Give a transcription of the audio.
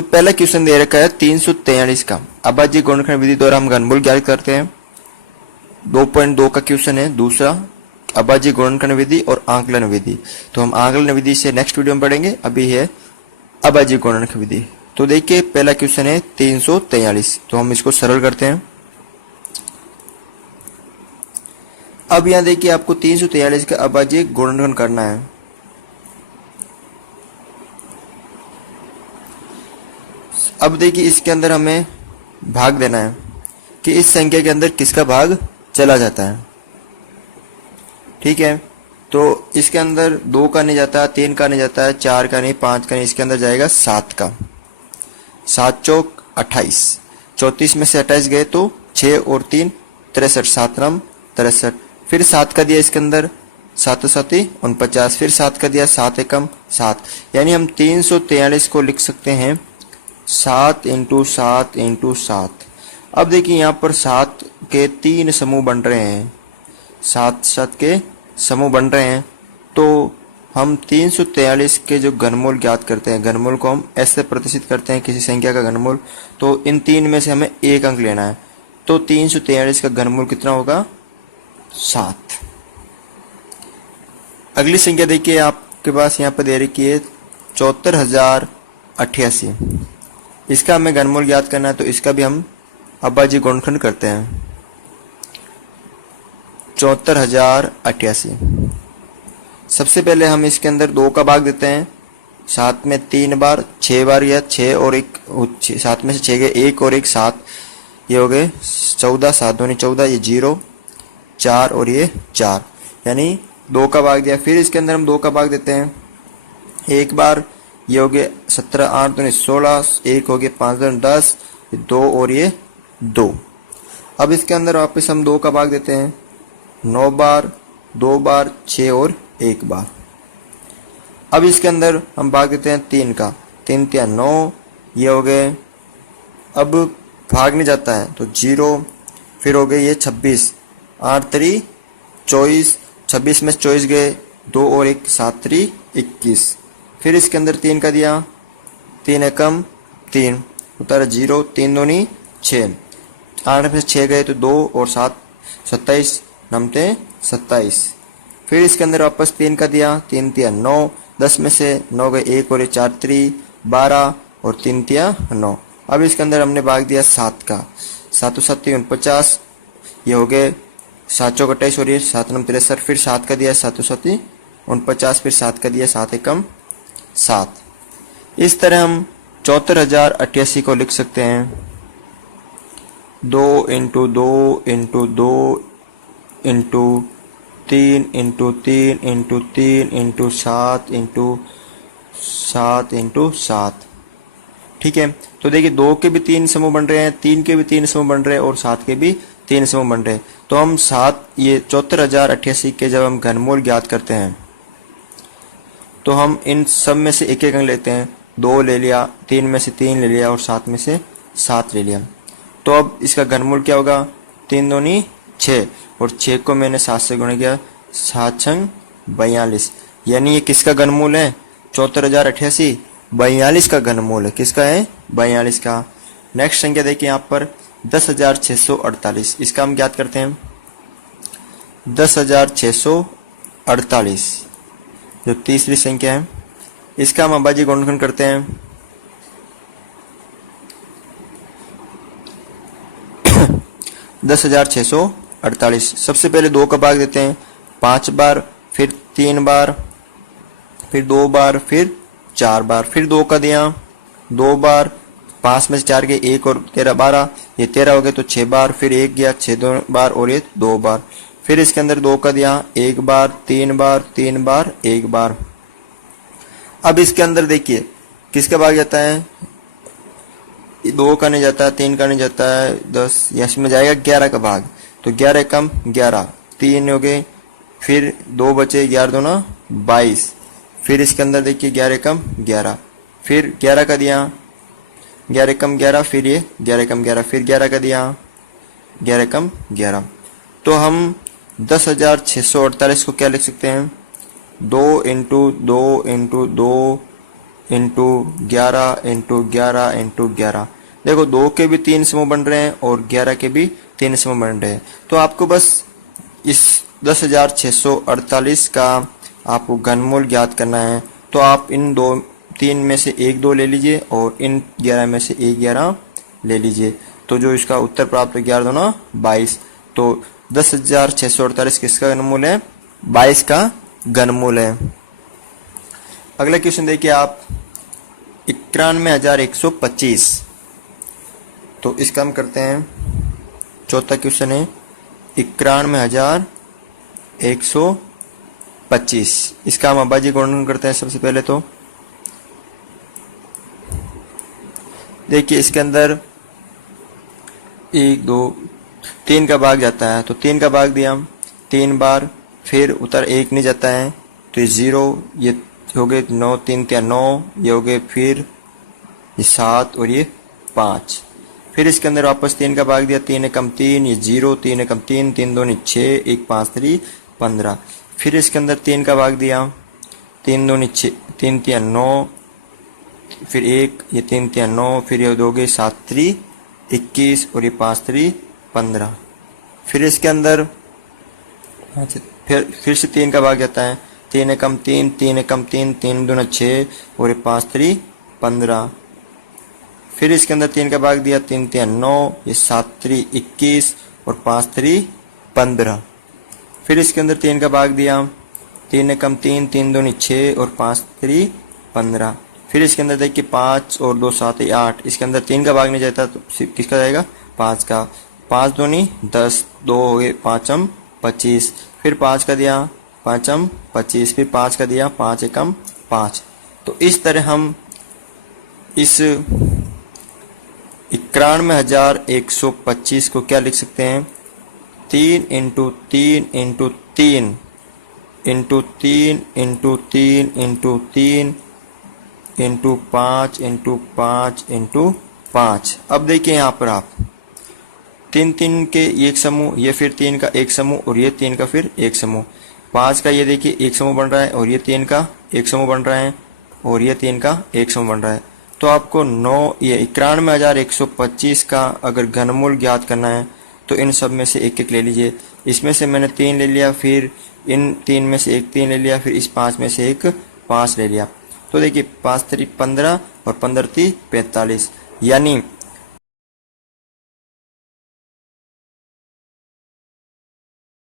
तो पहला क्वेश्चन दे रखा है 343 का अभाज्य गुणनखंड विधि द्वारा हम घनमूल ज्ञात करते हैं। 2.2 का क्वेश्चन है दूसरा, अभाज्य गुणनखंड विधि और आंकलन विधि। तो हम आंकलन विधि से नेक्स्ट वीडियो में पढ़ेंगे, अभी है अभाज्य गुणनखंड विधि। तो देखिए पहला क्वेश्चन है 343, तो हम इसको सरल करते हैं। अब यहां देखिए आपको 343 का अभाज्य गुणनखंड करना है। अब देखिए इसके अंदर हमें भाग देना है कि इस संख्या के अंदर किसका भाग चला जाता है। ठीक है, तो इसके अंदर 2 का नहीं जाता, 3 का नहीं जाता है, 4 का नहीं, 5 का नहीं, इसके अंदर जाएगा 7 का। 7 चौक 28, 34 में से 28 गए तो 6 और 3 63, 7 नाम 63। फिर 7 का दिया इसके अंदर, 7 7 49, फिर 7 का दिया, 7 एकम 7, यानी हम 343 को लिख सकते हैं 7 × 7 × 7। अब देखिए यहाँ पर 7 के 3 समूह बन रहे हैं, 7 7 के समूह बन रहे हैं। तो हम 343 के जो घनमूल ज्ञात करते हैं, घनमूल को हम ऐसे प्रतिष्ठित करते हैं किसी संख्या का घनमूल, तो इन 3 में से हमें एक अंक लेना है। तो 343 का घनमूल कितना होगा? 7। अगली संख्या देखिए आपके पास यहाँ पर दे रखी है 74,088। इसका हमें घनमूल ज्ञात करना है, तो इसका भी हम अभाज्य गुणनखंड करते हैं। 74,088। सबसे पहले हम इसके अंदर 2 का भाग देते हैं। 7 में 3 बार, 6 बार या 6 और 1, 7 में से 6 गए, 1 और 1 7, ये हो गए 14, 7 दूनी 14, ये 0 4 और ये 4, यानी 2 का भाग दिया। फिर इसके अंदर हम 2 का भाग देते हैं 1 बार, ये हो गए 17, 8 दूनी 16, 1 हो गए 5 दूनी 10, 2 और ये 2। अब इसके अंदर वापस हम 2 का भाग देते हैं 9 बार, 2 बार, 6 और 1 बार। अब इसके अंदर हम भाग देते हैं 3 का, 3 3 9, ये हो गए, अब भाग नहीं जाता है तो 0, फिर हो गए ये 26, 8 3 24, 26 में 24 गए, 2 और 1 7 3 21। फिर इसके अंदर 3 का दिया, 3 एकम 3, उतारा 0, 3 दूनी 6, 8 में से 6 गए तो 2 और 7 27, नमते 27। फिर इसके अंदर वापस 3 का दिया, 3 3 9, 10 में से 9 गए, 1 और 4 3 12 और 3 3 9। अब इसके अंदर हमने भाग दिया 7 का, 7 7 49, ये हो गए 7 चौक 28 और ये 7 9 63। फिर 7 का दिया, 7 7 49, फिर 7 का दिया, 7 एकम 7। इस तरह हम 74,088 को लिख सकते हैं 2 × 2 × 2 × 3 × 3 × 3 × 7 × 7 × 7। ठीक है, तो देखिए 2 के भी 3 समूह बन रहे हैं, 3 के भी 3 समूह बन रहे हैं और 7 के भी 3 समूह बन रहे हैं। तो हम 74,088 के जब हम घनमूल ज्ञात करते हैं तो हम इन सब में से एक एक अंक लेते हैं। 2 ले लिया, 3 में से 3 ले लिया और 7 में से 7 ले लिया। तो अब इसका घनमूल क्या होगा? 3 दूनी 6 और 6 को मैंने 7 से गुणा किया, 7 छंग 42, यानी ये किसका घनमूल है? 74,088 42 का घनमूल है। किसका है? 42 का। नेक्स्ट संख्या देखिए यहाँ पर 10,648, इसका हम ज्ञात करते हैं। 10,648 जो तीसरी संख्या है, इसका हम अभाज्य गुणनखंड करते हैं। दस 10,648। सबसे पहले 2 का भाग देते हैं 5 बार, फिर 3 बार, फिर 2 बार, फिर 4 बार। फिर 2 का दिया 2 बार, 5 में से 4 गए, 1 और 13 12, ये 13 हो गए तो 6 बार, फिर 1 गया 6 2 बार और ये 2 बार। फिर इसके अंदर 2 का दिया 1 बार, 3 बार, 3 बार, 1 बार। अब इसके अंदर देखिए किसका भाग जाता है? 2 का नहीं जाता है, 3 का नहीं जाता है, 10, इसमें जाएगा 11 का भाग। तो 11 कम 11, 3 हो गए, फिर 2 बचे, 11 2 ना 22। फिर इसके अंदर देखिए 11 कम 11, फिर 11 का दिया, 11 कम 11, फिर ये 11 कम 11, फिर 11 का दिया, 11 कम 11। तो हम 10,648 को क्या लिख सकते हैं? 2 × 2 × 2 इंटू 11 इंटू 11 इंटू 11। देखो 2 के भी 3 समूह बन रहे हैं और 11 के भी 3 समूह बन रहे हैं। तो आपको बस इस 10,648 का आपको घनमूल ज्ञात करना है। तो आप इन 3 में से 1 2 ले लीजिए और इन 11 में से 1 11 ले लीजिए। तो जो इसका उत्तर प्राप्त हो 11 दूना 22। तो 10,648 किसका घनमूल है? 22 का घनमूल है। अगला क्वेश्चन देखिए आप, 91,125। तो इसका हम करते हैं, चौथा क्वेश्चन है 91,125। इसका हम अभाज्य गुणन करते हैं। सबसे पहले तो देखिए इसके अंदर 1 2 3 का भाग जाता है, तो 3 का भाग दिया 3 बार, फिर उतर 1 नहीं जाता है तो ये 0, ये हो गए 9 3 3 9, ये हो गए फिर ये 7 और ये 5। फिर इसके अंदर वापस 3 का भाग दिया, 3 एकम 3, ये 0, 3 एकम 3, 3 2 6, 1 5 3 15। फिर इसके अंदर 3 का भाग दिया, 3 2 6, 3 3 9, फिर 1, ये 3 3 9, फिर ये दोगे 7 3 21 और ये 5 3 15। फिर इसके अंदर फिर से 3 का भाग जाता है, 3 एकम 3, 3 एकम 3, 3 2 6 और ये 5 3 15। फिर इसके अंदर 3 का भाग दिया, 3 3 9, ये 7 3 21 और 5 3 15। फिर इसके अंदर 3 का भाग दिया, 3 एकम 3, 3 2 6 और 5 3 15। फिर इसके अंदर देखिए 5 और 2 7 8, इसके अंदर 3 का भाग नहीं जाता तो किसका जाएगा? 5 का। 5 2 10, 2 हो गए 5 25। फिर 5 का दिया 5 25, फिर 5 का दिया 5 एकम 5। तो इस तरह हम इस 91,125 को क्या लिख सकते हैं? 3 into 3 into 3 into 3 into 3 into 3 into 5 into 5 into 5। अब देखिए यहाँ पर आप 3 3 के एक समूह, ये फिर 3 का एक समूह और ये 3 का फिर एक समूह। 5 का ये देखिए एक समूह बन रहा है और ये 3 का एक समूह बन रहा है और ये 3 का एक समूह बन रहा है। तो आपको 91,125 का अगर घनमूल ज्ञात करना है तो इन सब में से एक एक ले लीजिए। इसमें से मैंने 3 ले लिया, फिर इन 3 में से एक 3 ले लिया, फिर इस 5 में से एक 5 ले लिया। तो देखिए 5 3 15 और 15 3 45, यानी